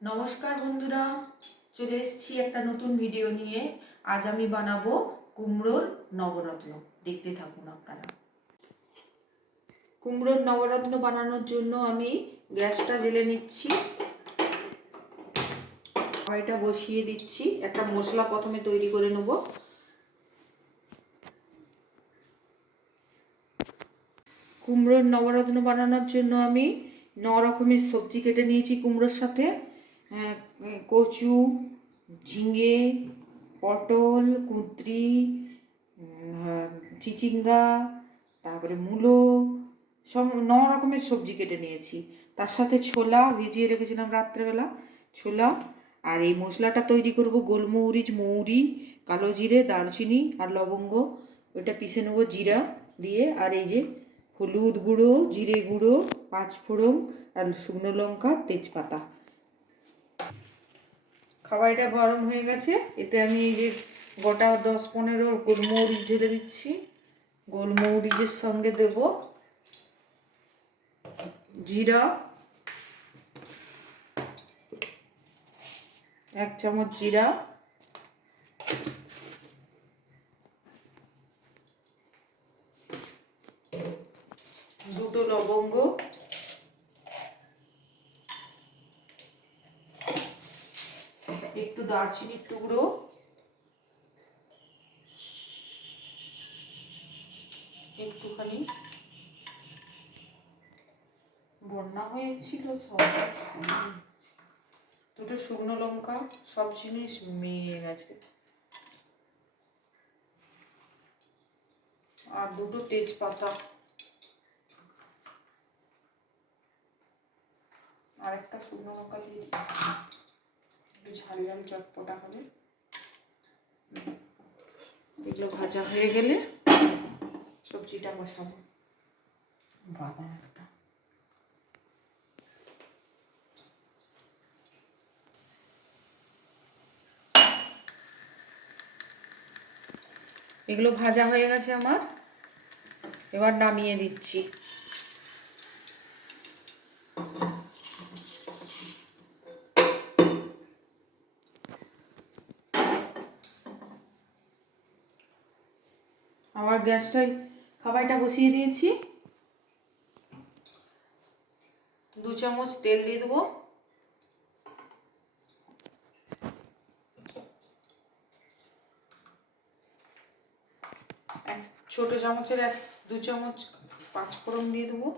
নমস্কার বন্ধুরা, চলে এসেছি একটা নতুন ভিডিও নিয়ে। আজ আমি বানাবো কুমড়োর নবরত্ন। দেখতে থাকুন আপনারা। কুমড়োর নবরত্ন বানানোর জন্য আমি গ্যাসটা জেলে নিচ্ছি। কড়াইটা বসিয়ে দিচ্ছি। একটা মশলা প্রথমে তৈরি করে নেব। কুমড়োর নবরত্ন বানানোর জন্য আমি ন রকমের সবজি কেটে নিয়েছি কুমড়োর সাথে। কচু, ঝিঙে, পটল, কুঁদরি চিচিঙ্গা, তারপরে মূলো, সব ন রকমের সবজি কেটে নিয়েছি। তার সাথে ছোলা ভিজিয়ে রেখেছিলাম রাত্রেবেলা, ছোলা। আর এই মশলাটা তৈরি করব গোলমরিচ, মৌরি, কালো জিরে, দারচিনি আর লবঙ্গ। ওটা পিষে নেব জিরা দিয়ে। আর এই যে হলুদ গুঁড়ো, জিরে গুঁড়ো পাঁচ ফোড়ন আর শুকনো লঙ্কা, তেজপাতা। খাবারটা গরম হয়ে গেছে। এতে আমি এই যে গোটা দশ পনেরো গোলমরিচ ঢেলে দিচ্ছি। গোলমরিচের সঙ্গে দেব জিরা, এক চামচ জিরা, দুটো লবঙ্গ একটু দারচিনির টুকরো। একটুখানি। বন্যা হয়েছিল দুটো শুকনো লঙ্কা, সব জিনিস মেয়ে গেছে। আর দুটো তেজপাতা। আর একটা শুকনো লঙ্কা দিয়ে। একটু চটপটা হবে। এগুলো ভাজা হয়ে গেলে সবজিটা বসাবো। বাদা একটা। এগুলো ভাজা হয়ে গেছে আমার। এবার নামিয়ে দিচ্ছি। গ্যাসটাই খাবারটা বসিয়ে দিয়েছি। দু চামচ তেল দিয়ে দেবো। এক ছোট চামচের এক, দু চামচ পাঁচ ফোড়ন দিয়ে দেবো।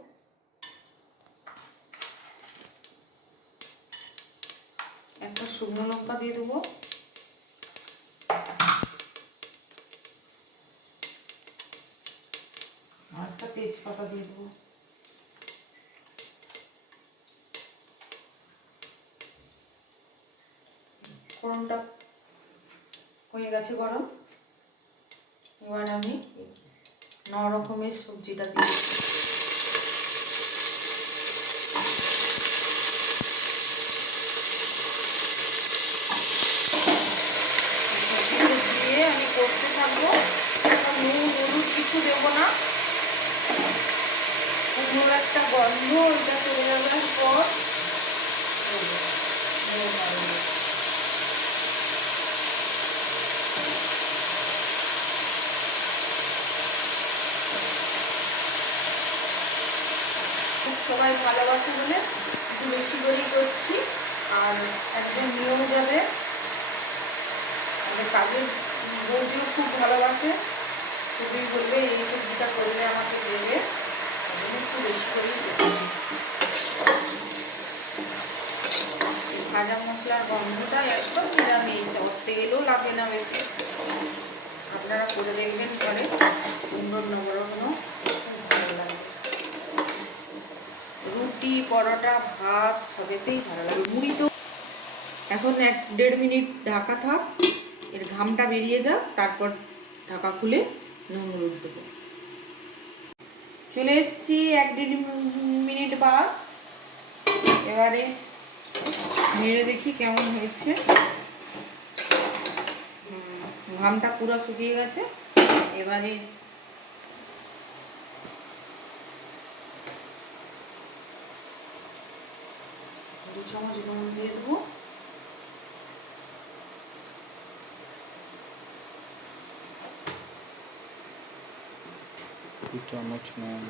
একটা শুকনো লঙ্কা দিয়ে দেবো। আর একটা তেজপাতা দিয়ে দেবো। হয়ে গেছে গরম। এবার আমি ন রকমের সবজিটা দিয়ে দিচ্ছি। সবজিগুলো দিয়ে আমি করতে থাকব এখন নুন হলুদ কিছু দেবো না কুমড়োর একটা গন্ধ, ওইটা চলে যাবার পর সবাই ভালোবাসে বলে একটু বেশি করেই করছি, আর একজন নিয়েও যাবে। আমাদের কাজের বৌদিও খুব ভালোবাসে। খুবই বলবে, এই সবজিটা করলে আমাকে দেবে। ভাজা মশলার গন্ধটা একদম নিরামিষ তেলও লাগে না বেশি। আপনারা করে দেখবেন পরে। সুন্দর নবরত্ন রুটি, পরোটা, ভাত, সবেতেই ভালো লাগে। মুড়ি তো এখন এক দেড় মিনিট ঢাকা থাক, এর ঘামটা বেরিয়ে যাক, তারপর ঢাকা খুলে নুন হলুদ চলে এসেছি এক দেড় মিনিট বাদ। এবারে নেড়ে দেখি কেমন হয়েছে। ঘামটা পুরো শুকিয়ে গেছে। এবারে দু চামচ নুন দিয়ে দেবো দু চামচ নুন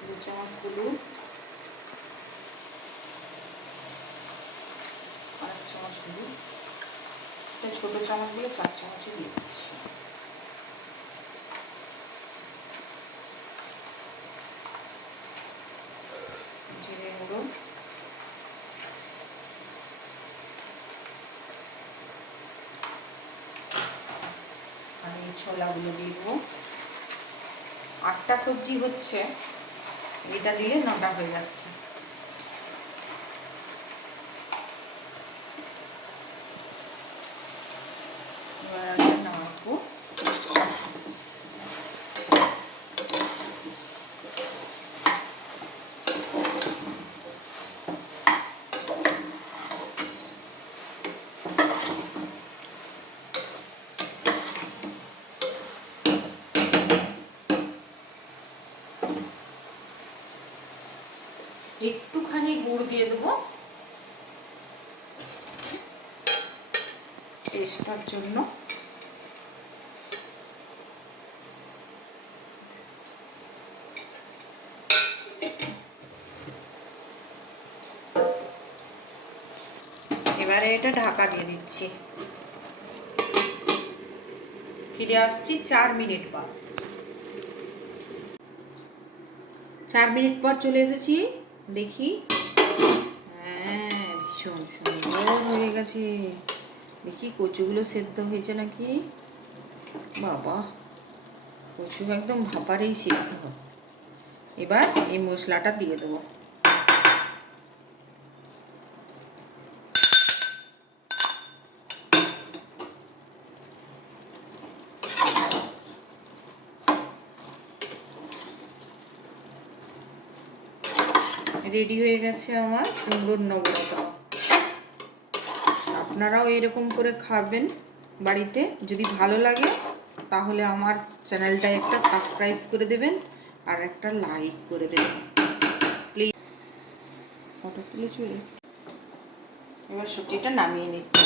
দু চামচ হলুদ আর চামচ হলুদ ছোটো চামচগুলো চার চামচে দিয়ে দিচ্ছি জিরে গুঁড়ো এই দিয়ে দেবো। আটটা সবজি হচ্ছে এটা দিলে নটা হয়ে যাচ্ছে। এবার আমি নাড়বো একটুখানি গুড় দিয়ে দেবো। টেস্টটার জন্য। এবারে এটা ঢাকা দিয়ে দিচ্ছি। ফিরে আসছি চার মিনিট পর। চার মিনিট পর চলে এসেছি। দেখি। হ্যাঁ ভীষণ সুন্দর হয়ে গেছে। দেখি কচুগুলো সেদ্ধ হয়েছে নাকি? বাবা, কচু একদম ভাপারেই সেদ্ধ। এবার এই মশলাটা দিয়ে দেবো। রেডি হয়ে গেছে আমার কুমড়োর নবরতা আপনারাও এরকম করে খাবেন বাড়িতে। যদি ভালো লাগে, তাহলে আমার চ্যানেলটা একটা সাবস্ক্রাইব করে দেবেন আর একটা লাইক করে দেবেন। প্লিজ ফটো তুলে চলে এবার সবজিটা নামিয়ে নিচ্ছি।